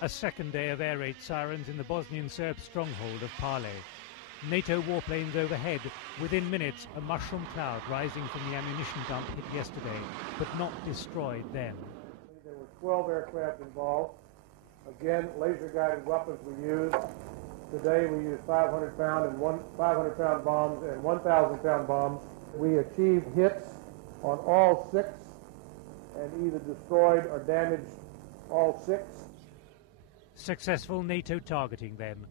A second day of air raid sirens in the Bosnian Serb stronghold of Pale. NATO warplanes overhead. Within minutes, a mushroom cloud rising from the ammunition dump hit yesterday, but not destroyed then. There were 12 aircraft involved. Again, laser-guided weapons we used. Today we used 500-pound bombs and 1,000-pound bombs. We achieved hits on all 6 and either destroyed or damaged all 6. Successful NATO targeting then.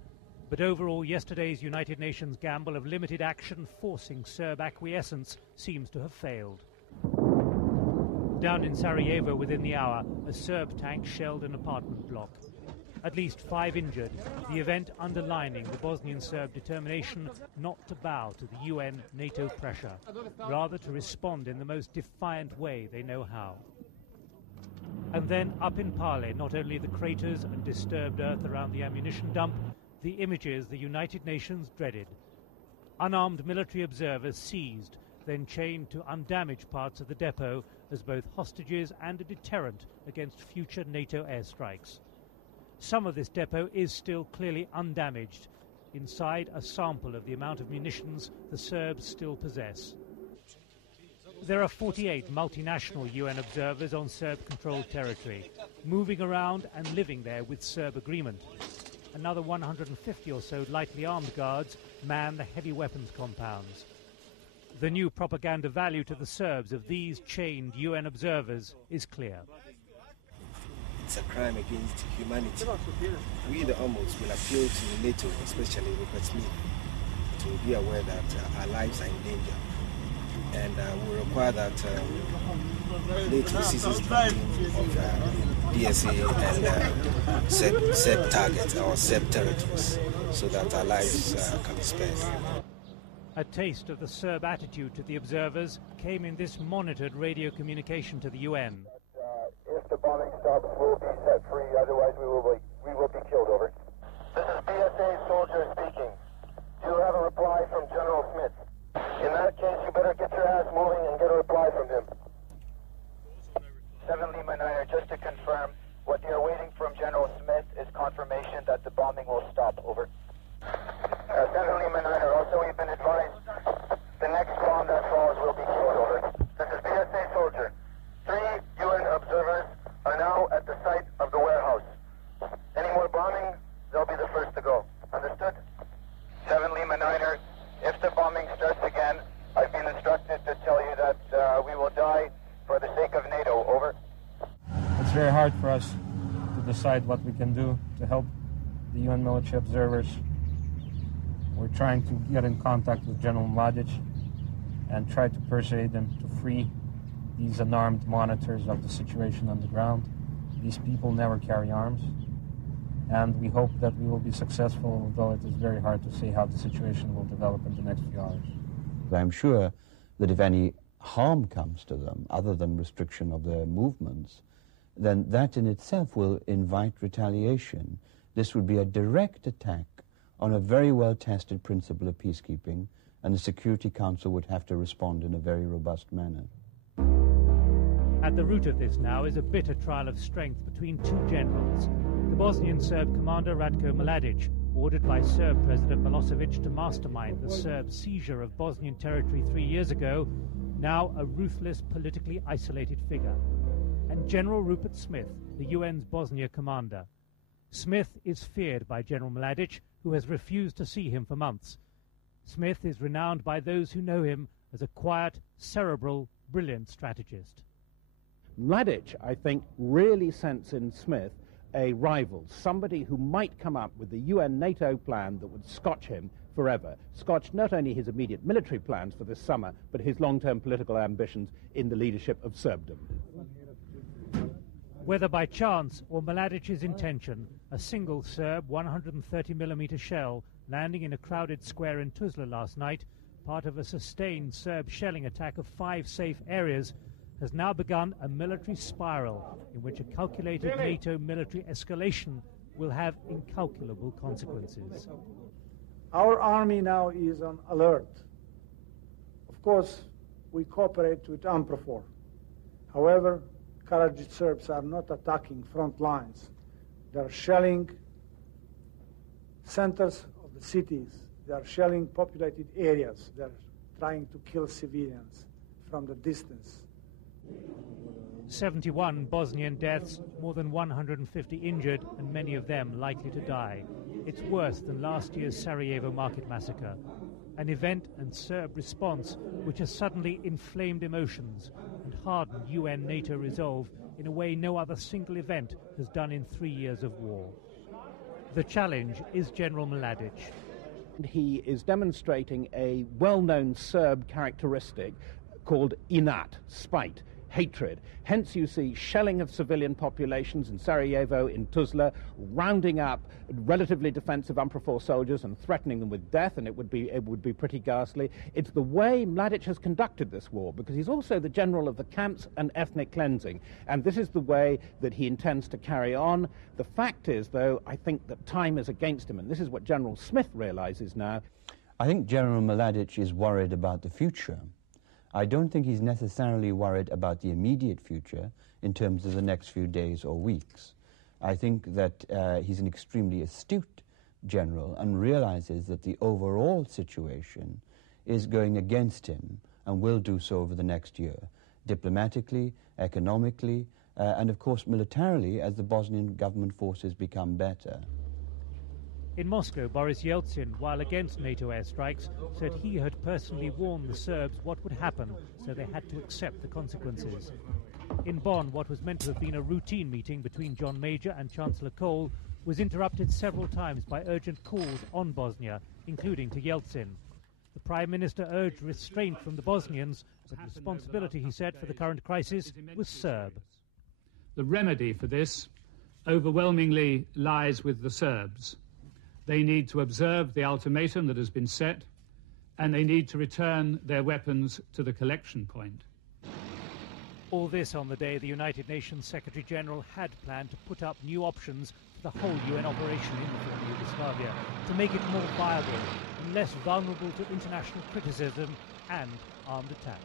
But overall, yesterday's United Nations gamble of limited action forcing Serb acquiescence seems to have failed. Down in Sarajevo within the hour, a Serb tank shelled an apartment block. At least 5 injured, the event underlining the Bosnian Serb determination not to bow to the UN NATO pressure, rather to respond in the most defiant way they know how. And then up in Pale, not only the craters and disturbed earth around the ammunition dump, the images the United Nations dreaded. Unarmed military observers seized, then chained to undamaged parts of the depot as both hostages and a deterrent against future NATO airstrikes. Some of this depot is still clearly undamaged. Inside, a sample of the amount of munitions the Serbs still possess. There are 48 multinational UN observers on Serb-controlled territory, moving around and living there with Serb agreement. Another 150 or so lightly armed guards man the heavy weapons compounds. The new propaganda value to the Serbs of these chained UN observers is clear. It's a crime against humanity. We, the Omos, will appeal to NATO, especially Rupert Smith, to be aware that our lives are in danger. And we require that NATO ceases funding of PSA and Serb targets, or Serb territories, so that our lives can be spared. A taste of the Serb attitude to the observers came in this monitored radio communication to the UN. If the bombing stops, we'll be set free. Otherwise, we will be killed. Over. This is PSA soldier speaking. Do you have a reply from General Smith? In that case, you better get your ass moving and get a reply from him. 7 Lima Niner, just to confirm, what you're waiting from General Smith is confirmation that the bombing will stop. Over. 7 Lima Niner, also we've been advised the next bomb that falls will be killed. Over. This is PSA soldier. 3 UN observers are now at the site of the warehouse. Any more bombing, they'll be the first to go. Understood? 7 Lima Niner, if the bombing starts again, I've been instructed to tell you that we will die for the sake of NATO. Over. It's very hard for us to decide what we can do to help the UN military observers. We're trying to get in contact with General Mladic and try to persuade them to free these unarmed monitors of the situation on the ground. These people never carry arms, and we hope that we will be successful, although it is very hard to say how the situation will develop in the next few hours. I'm sure that if any harm comes to them, other than restriction of their movements, then that in itself will invite retaliation. This would be a direct attack on a very well-tested principle of peacekeeping, and the Security Council would have to respond in a very robust manner. At the root of this now is a bitter trial of strength between 2 generals. The Bosnian Serb commander Ratko Mladic, ordered by Serb President Milosevic to mastermind the Serb seizure of Bosnian territory 3 years ago, now a ruthless, politically isolated figure. And General Rupert Smith, the UN's Bosnia commander. Smith is feared by General Mladic, who has refused to see him for months. Smith is renowned by those who know him as a quiet, cerebral, brilliant strategist. Mladic, I think, really sensed in Smith a rival, somebody who might come up with the UN-NATO plan that would scotch him forever, scotch not only his immediate military plans for this summer, but his long-term political ambitions in the leadership of Serbdom. Whether by chance or Mladic's intention, a single Serb 130mm shell landing in a crowded square in Tuzla last night, part of a sustained Serb shelling attack of 5 safe areas, has now begun a military spiral in which a calculated NATO military escalation will have incalculable consequences. Our army now is on alert. Of course, we cooperate with UNPROFOR. However, Karadzic Serbs are not attacking front lines. They are shelling centers of the cities. They are shelling populated areas. They are trying to kill civilians from the distance. 71 Bosnian deaths, more than 150 injured, and many of them likely to die. It's worse than last year's Sarajevo market massacre, an event and Serb response which has suddenly inflamed emotions and hardened UN-NATO resolve in a way no other single event has done in 3 years of war. The challenge is General Mladic. He is demonstrating a well-known Serb characteristic called inat, spite, hatred. Hence you see shelling of civilian populations in Sarajevo, in Tuzla, rounding up relatively defensive UNPROFOR soldiers and threatening them with death, and it would be pretty ghastly. It's the way Mladic has conducted this war, because he's also the general of the camps and ethnic cleansing, and this is the way that he intends to carry on. The fact is, though, I think that time is against him, and this is what General Smith realizes now. I think General Mladic is worried about the future. I don't think he's necessarily worried about the immediate future in terms of the next few days or weeks. I think that he's an extremely astute general and realizes that the overall situation is going against him and will do so over the next year, diplomatically, economically, and of course militarily as the Bosnian government forces become better. In Moscow, Boris Yeltsin, while against NATO airstrikes, said he had personally warned the Serbs what would happen, so they had to accept the consequences. In Bonn, what was meant to have been a routine meeting between John Major and Chancellor Kohl was interrupted several times by urgent calls on Bosnia, including to Yeltsin. The Prime Minister urged restraint from the Bosnians, but responsibility, he said, for the current crisis was Serb. The remedy for this overwhelmingly lies with the Serbs. They need to observe the ultimatum that has been set, and they need to return their weapons to the collection point. All this on the day the United Nations Secretary-General had planned to put up new options for the whole UN operation in the former Yugoslavia, to make it more viable and less vulnerable to international criticism and armed attack.